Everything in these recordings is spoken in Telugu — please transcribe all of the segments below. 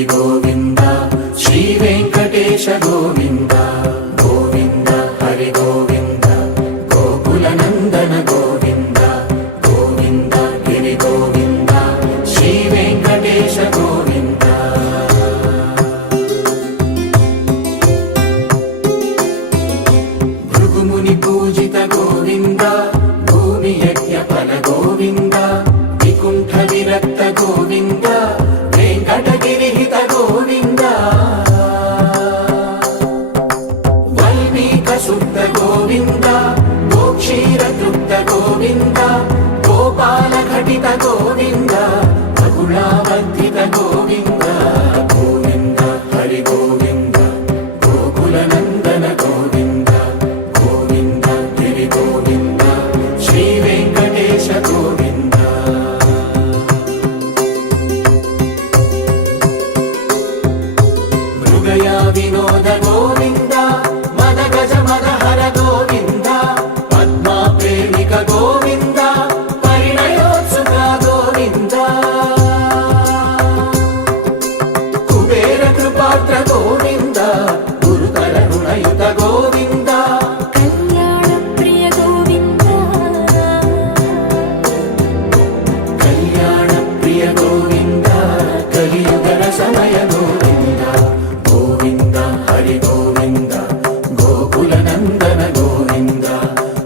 హరి గోవింద శ్రీ వెంకటేశ గోవింద గోవింద హరి గోవింద గోకుల నందన గోవింద గోవింద గిరి గోవింద శ్రీ వెంకటేశ గోవింద భృగుముని పూజిత గోవింద భూమి యజ్ఞ ఫల గోవింద వికుంఠ విరక్త గోవింద వెంకటగిరిహిత గోవింద వల్మీక శుద్ధ గోవింద గోక్షీర తృప్త గోవింద గోపాల ఘటిత గోవింద బహుళావర్ధిత గోవింద గోవింద హరి గోవింద గోకుల నందన గోవింద గోవింద గిరి గోవింద శ్రీ వెంకటేశ గోవింద మృగయా వినోద గోవింద మద గజ మద హర గోవింద పద్మా ప్రేమిక గోవింద పరిణయోత్సుక గోవింద కుబేర కృపాత్ర గోవింద గురుతర రుణయుత గోవింద కళ్యాణ ప్రియ గోవింద కళ్యాణ ప్రియ గోవింద కలియుగ సమయ గోవింద గోవింద హరి గోవింద గోకుల నందన గోవింద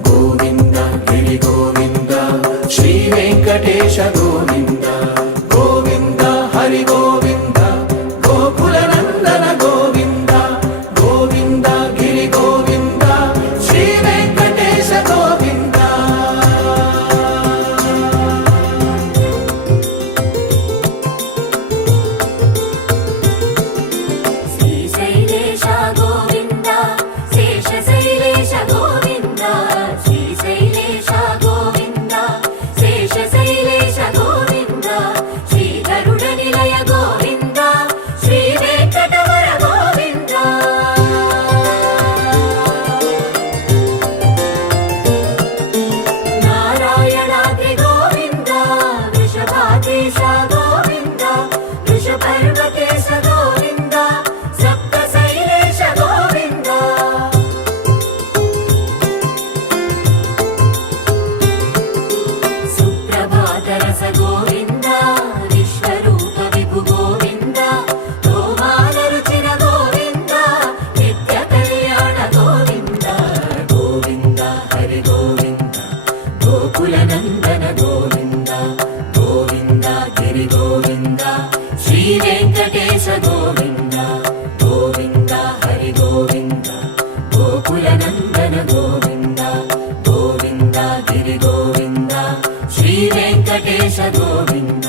గోవింద గిరి గోవింద శ్రీ వెంకటేశ గోవింద గోవింద హరి గోవింద గోకుల నందన గోవింద గోవింద గిరి గోవింద శ్రీ వెంకటేశ గోవింద శ్రీశైలేశ గోవింద శేషశైలేశ గోవింద శ్రీశైలేశ గోవింద శేషశైలేశ గోవింద శ్రీ గరుడ నిలయ గోవింద శ్రీ వెంకటవర గోవింద నారాయణాద్రి గోవింద వృషభాద్రీశ గోవింద వృషపర్వతేశ గోవింద సప్తశైలేశ గోవింద సుప్రభాతరస గోవింద విశ్వరూప విభు గోవింద గోమాల రుచిర గోవింద నిత్య కళ్యాణ గోవింద గోవింద హరి గోవింద గోకుల నందన గోవింద గోవింద గిరి గోవింద శ్రీ వెంకటేశ గోవింద గోవింద హరి గోవింద గోకుల నందన గోవింద గోవింద గిరి గోవింద శ్రీ వెంకటేశ గోవింద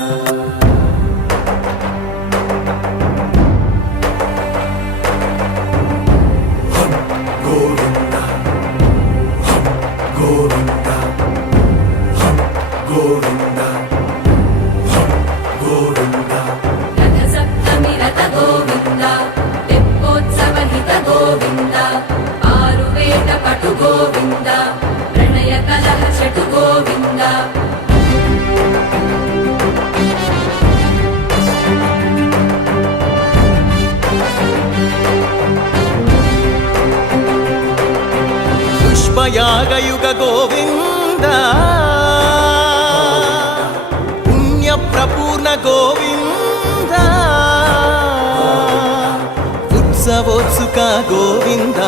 గోవింద గోవింద గోవింద గోవింద రథ సప్తమి రథ గోవింద తెప్పోత్సవ హిత గోవింద ఆరువేద పటు గోవింద ప్రణయ కలహ షటు గోవింద పుష్పయాగయుగ గోవింద పుణ్య ప్రపూర్ణ గోవింద ఉత్సవోత్సుక గోవింద